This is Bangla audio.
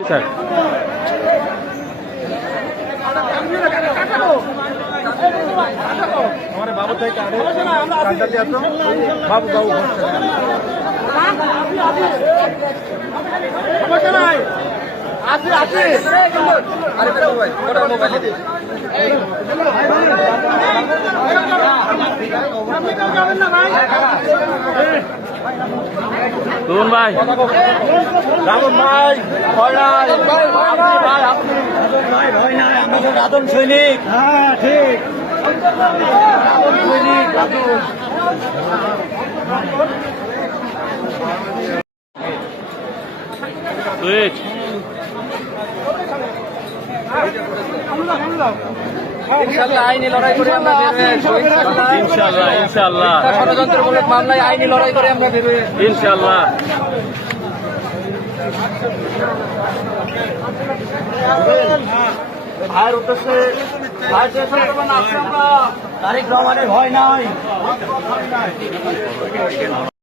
স্যার আমার বাবু থেকে বাবু বাবু আছে আছে মোবাইলে দে তুন ভাই রামন ভাই ভয় নাই ভাই ভয় নাই ভাই আপনি ভাই ভয় নাই আমরা তো রাধন সৈনিক হ্যাঁ ঠিক রাধন সৈনিক রাধন সুইচ ইনশাআল্লাহ আইনি লড়াই করে আমরা ইনশাল্লাহ ইনশাল্লাহ ষড়যন্ত্রমূলক মামলায় আইনি লড়াই করে আমরা বেরোয় ইনশাল্লাহ ভাইয়ের উদ্দেশ্যে ভাই যে করবেন আসছে আমরা তারিখ রহমানের ভয় নাই।